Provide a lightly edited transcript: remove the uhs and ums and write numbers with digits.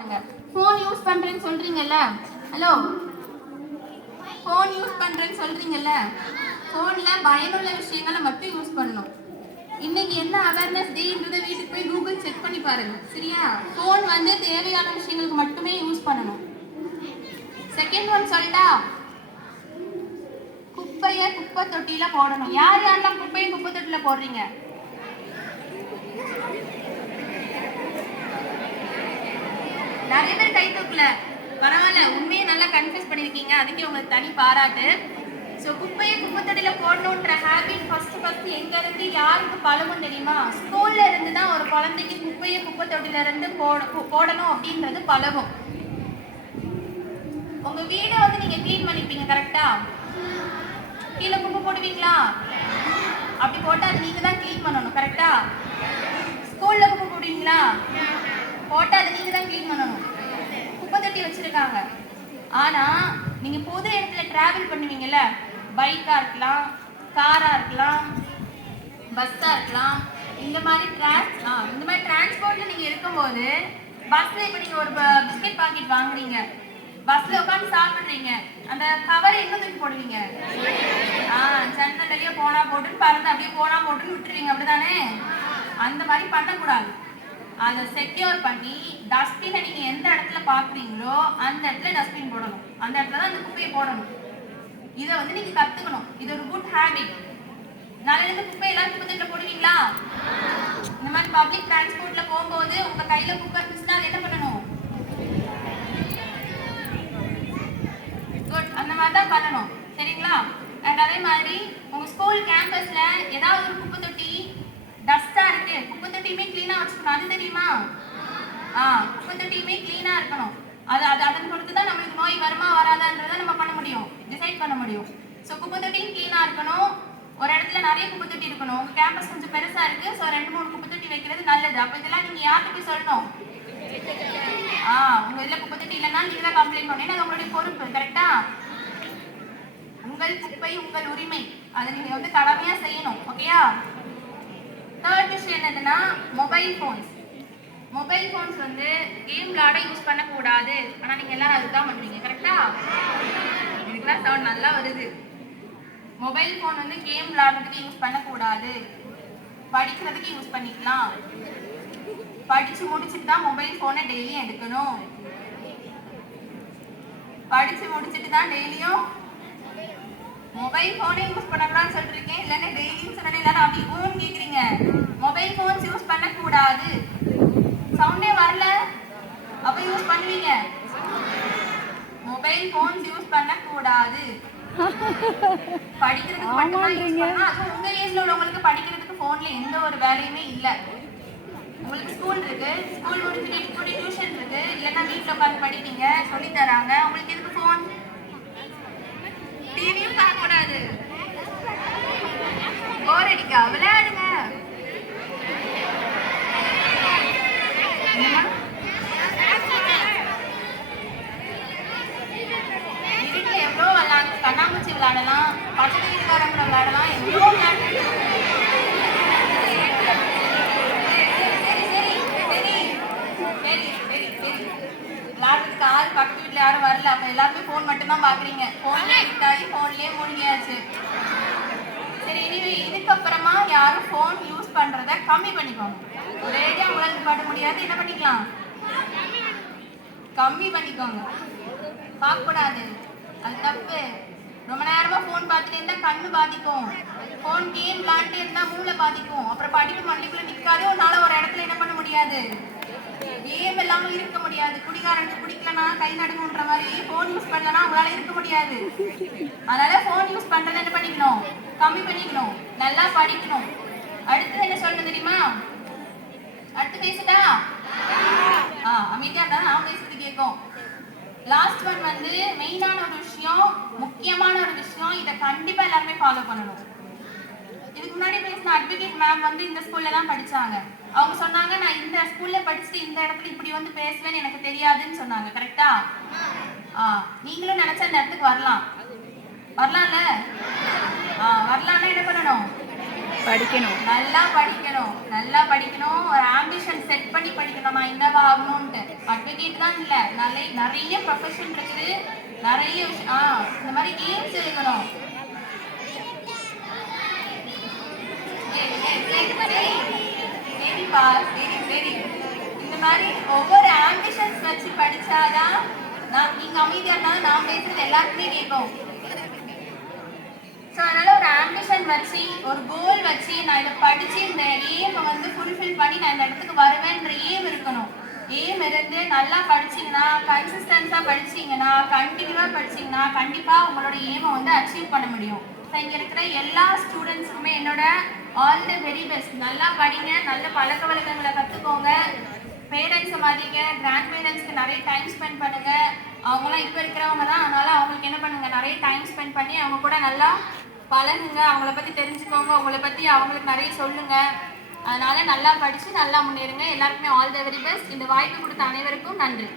Phone use பண்றேன்னு சொல்றீங்கல்ல, hello, phone use பண்றேன்னு சொல்றீங்கல்ல, ஃபோன்ல பயனுள்ள விஷயங்களை மட்டும் யூஸ் பண்ணணும். இன்னைக்கு என்ன அவேர்னஸ் டேன்றதை வீட்டுக்கு போய் கூகுள் செக் பண்ணி பாருங்க, சரியா? ஃபோன் வந்து தேவையான விஷயங்களுக்கு மட்டுமே யூஸ் பண்ணணும். செகண்ட் ஒன் சொல்லிட்டா, குப்பையை குப்பை தொட்டியில போடணும். யார் யாரெல்லாம் குப்பையை குப்பை தொட்டியில போடுறீங்க? நிறைய பேர் கை தூக்கல, பரவாயில்ல, உண்மையை நல்லா கன்ஃபியூஸ் பண்ணிருக்கீங்க, அதுக்கு உங்களுக்கு தனி பாராட்டு. ஸோ குப்பையை குப்பை தொட்டியில போடணுன்ற ஹேபிட் ஃபர்ஸ்ட் எங்க இருந்து யாருக்கு பழகும் தெரியுமா? ஸ்கூல்ல இருந்து தான் ஒரு குழந்தைக்கு குப்பையை குப்பை தொட்டியில இருந்து போடணும் அப்படின்றது பழகும். உங்க வீடை வந்து நீங்க கிளீன் பண்ணிப்பீங்க, கரெக்டா? கீழே குப்பை போடுவீங்களா? அப்படி போட்டா அது நீங்க தான் கிளீன் பண்ணணும், கரெக்டா? ஸ்கூல்ல குப்பை போடுவீங்களா? போட்டா அதை நீங்க தான் கிளீன் பண்ணணும். குப்பை தொட்டி வச்சிருக்காங்க. ஆனா நீங்க பொது இடத்துல டிராவல் பண்ணுவீங்கல்ல, பைக்கா இருக்கலாம், காரா இருக்கலாம், பஸ்ஸா இருக்கலாம், இந்த மாதிரி டிரான்ஸ்போர்ட்ல நீங்க இருக்கும்போது, பஸ்ல இப்ப நீங்க ஒரு பிஸ்கெட் பாக்கெட் வாங்குறீங்க, பஸ்ல உட்காந்து சாப்பிடுறீங்க, அந்த கவரை எங்க தூக்கி போடுவீங்க? ஜன்னலையே போனா போட்டுன்னு பறந்து அப்படியே போனா போட்டுன்னு விட்டுருவீங்க, அப்படிதானே? அந்த மாதிரி பண்ணக்கூடாது. அதை செக்யூர் பண்ணி டஸ்ட்பினை நீங்க எந்த இடத்துல பாக்குறீங்களோ அந்த இடத்துல டஸ்ட்பின் போடணும், அந்த இடத்துல தான் அந்த குப்பையை போடணும். இதை வந்து நீங்க கத்துக்கணும். இது ஒரு குட் ஹேபிட். நாளையில குப்பை எல்லாம் குப்பையில போடுவீங்களா? இந்த மாதிரி பப்ளிக் டிரான்ஸ்போர்ட்ல போகும்போது உங்க கையில குப்பை இருந்துச்சுன்னா அது என்ன பண்ணணும்? குட், அந்த மாதிரி தான் பண்ணணும், சரிங்களா? அண்ட் அதே மாதிரி உங்க ஸ்கூல் கேம்பஸ்ல ஏதாவது ஒரு குப்பை தொட்டி டஸ்டா இருக்கு, குப்பை தொட்டியுமே கிளீனா வச்சுக்கணும், அது தெரியுமா? குப்பை தொட்டியுமே கிளீனா இருக்கணும். அதன் பொறுத்து தான் நம்மளுக்கு நோய் வருமா வராதான்றதை நம்ம பண்ண முடியும், டிசைட் பண்ண முடியும். ஸோ குப்பை தொட்டியும் கிளீனா இருக்கணும். ஒரு இடத்துல நிறைய குப்பை தொட்டி இருக்கணும். உங்க கேம்பஸ் கொஞ்சம் பெருசா இருக்கு, ஸோ 2-3 குப்பை தொட்டி வைக்கிறது நல்லது. அப்ப இதெல்லாம் நீங்க யார்கிட்ட போய் சொல்லணும்? உங்க இதுல குப்பை தொட்டி இல்லைன்னா நீங்க தான் கம்ப்ளைண்ட் பண்ணீங்க, அது உங்களுடைய பொறுப்பு, கரெக்டா? உங்கள் குப்பை உங்கள் உரிமை, அதை நீங்க வந்து கடமையா செய்யணும், ஓகேயா? தேர்ட் விஷயம் என்னதுன்னா, மொபைல் ஃபோன்ஸ் வந்து கேம் விளையாட யூஸ் பண்ணக்கூடாது. ஆனா நீங்க எல்லாரும் அதுதான் பண்ணுவீங்க, கரெக்டா? இதுக்கெல்லாம் சவுண்ட் நல்லா வருது. மொபைல் ஃபோன் வந்து கேம் விளையாடுறதுக்கு யூஸ் பண்ணக்கூடாது, படிக்கிறதுக்கு யூஸ் பண்ணிக்கலாம். படிச்சு முடிச்சுட்டு தான் மொபைல் ஃபோனை டெய்லியும் எடுக்கணும். படிச்சு முடிச்சுட்டு தான் டெய்லியும் மொபைல் ஃபோனே யூஸ் பண்ணக்கூடாதுன்னு சொல்லிருக்கேன், இல்லைன்னா டெய்லியும் சொன்னேன், இல்லைன்னா அப்படி ஊன்னு கேட்குறீங்க. மொபைல் ஃபோன்ஸ் யூஸ் பண்ணக்கூடாது. சவுண்டே வரல, அப்ப யூஸ் பண்ணுவீங்க. மொபைல் ஃபோன்ஸ் யூஸ் பண்ணக்கூடாது, படிக்கிறதுக்கு மட்டும்தான் யூஸ் பண்ணணும். அதுவும் உங்க ஏஜ்ல உள்ளவங்களுக்கு படிக்கிறதுக்கு ஃபோன்ல எந்த ஒரு வேலையுமே இல்லை. உங்களுக்கு ஸ்கூல் இருக்கு, ஸ்கூல் முடிச்சுட்டு டியூஷன் இருக்கு, இல்லைன்னா வீட்டில் உட்காந்து படிப்பீங்க, சொல்லி தராங்க. உங்களுக்கு எதுக்கு ஃபோன்? டிவியும் பார்க்கக்கூடாது, போர் அடிக்கா, விளையாடுங்க. வீட்டுல எவ்வளோ கண்ணாமூச்சி விளையாடலாம், பக்கத்து வீட்டுக்காரங்க விளையாடலாம், எவ்வளோ விளையாட்டு. விளையாடுறதுக்கு ஆறு பக்கத்து வீட்டுல யாரும் வரல, அப்ப எல்லாருமே போன் மட்டும்தான் பாக்குறீங்க. போன்லயே விட்டாயி போன்லயே மூழ்கியாச்சு. சரி, இனிமே இதுக்கப்புறமா யாரும் போன் யூஸ் பண்றத கம்மி பண்ணிக்கோங்க. ஒரேடியா உங்களுக்கு பாட முடியாது, என்ன பண்ணிக்கலாம்? கம்மி பண்ணிக்கோங்க. பார்க்க கூடாது, அது தப்பு. ரொம்ப நேரமா போன் பார்த்துட்டு இருந்தா கண்ணு பாதிக்கும், போன் கேம் விளையாண்டு இருந்தா மூளை பாதிக்கும், அப்புறம் படிப்பு மண்டிக்குள்ள நிக்காது. உன்னால ஒரு இடத்துல என்ன பண்ண முடியாது, கேம் இல்லாம இருக்க முடியாது. குடிகாரனுக்கு குடிக்கலனா கை நடுங்குன்ற மாதிரி போன் யூஸ் பண்ணலன்னா அவங்களால இருக்க முடியாது. அதனால போன் யூஸ் பண்றதை என்ன பண்ணிக்கணும்? கம்மி பண்ணிக்கணும், நல்லா படிக்கணும். அடுத்து என்ன சொல்லணும் தெரியுமா? அடுத்து பேசுடா. அமைதியா இருந்தா நான் பேசுறது கேட்கும். லாஸ்ட் ஒன் வந்து மெயினான ஒரு விஷயம், முக்கியமான ஒரு விஷயம், இதை கண்டிப்பா எல்லாருமே ஃபாலோ பண்ணணும். இதுக்கு முன்னாடி பேசின அட்வொகேட் மேம் வந்து இந்த ஸ்கூல்ல தான் படிச்சாங்க. அவங்க சொன்னாங்க, நான் இந்த ஸ்கூல்ல படிச்சுட்டு இந்த இடத்துல இப்படி வந்து பேசுவேன்னு எனக்கு தெரியாதுன்னு சொன்னாங்க, கரெக்டா? நீங்களும் நினைச்சா இந்த இடத்துக்கு வரலாம்ல? வரலாம்னா என்ன பண்ணணும்? படிக்கணும். நல்லா படிக்கணும், நல்லா படிக்கணும். ஒரு ஆம்பிஷன் செட் பண்ணி படிக்கணும். நான் என்னவா ஆகணும்ட்டு. அட்வொகேட் தான் இல்ல, நிறைய ப்ரொஃபஷன் இருக்குது. நிறைய இந்த மாதிரி கேம்ஸ் எழுதணும். சரிப்பா, சரி. இந்த மாதிரி ஒவ்வொரு ஆம்பிஷன்ஸ் வச்சு படிச்சாதான் நீங்க அமைதியா இருந்தாலும் நான் பேசுறது எல்லாருக்குமே கேட்கும். ஸோ அதனால ஒரு ஆம்பிஷன் வச்சு, ஒரு கோல் வச்சு, நான் இதை படிச்சு இந்த எய்மை வந்து ஃபுல்ஃபில் பண்ணி நான் இந்த இடத்துக்கு வருவேன்ற எய்ம் இருக்கணும். எய்ம் இருந்து நல்லா படிச்சீங்கன்னா, கன்சிஸ்டன்ஸாக படிச்சீங்கன்னா, கண்டினியூவாக படிச்சீங்கன்னா கண்டிப்பாக உங்களோட எய்மை வந்து அச்சீவ் பண்ண முடியும். ஸோ இங்கே இருக்கிற எல்லா ஸ்டூடெண்ட்ஸுக்குமே என்னோட ஆல் தி வெரி பெஸ்ட். நல்லா படிங்க, நல்ல பழக்க வழக்கங்களை கற்றுக்கோங்க, பேரண்ட்ஸை மதிங்க, கிராண்ட் பேரண்ட்ஸ்க்கு நிறைய டைம் ஸ்பெண்ட் பண்ணுங்க. அவங்களாம் இப்போ இருக்கிறவங்க தான், அதனால அவங்களுக்கு என்ன பண்ணுங்க, நிறைய டைம் ஸ்பெண்ட் பண்ணி அவங்க கூட நல்லா பழகுங்க, அவங்கள பற்றி தெரிஞ்சுக்கோங்க, உங்களை பற்றி அவங்களுக்கு நிறைய சொல்லுங்க. அதனால நல்லா படித்து நல்லா முன்னேறுங்க. எல்லாருக்குமே ஆல் தி வெரி பெஸ்ட். இந்த வாய்ப்பு கொடுத்த அனைவருக்கும் நன்றி.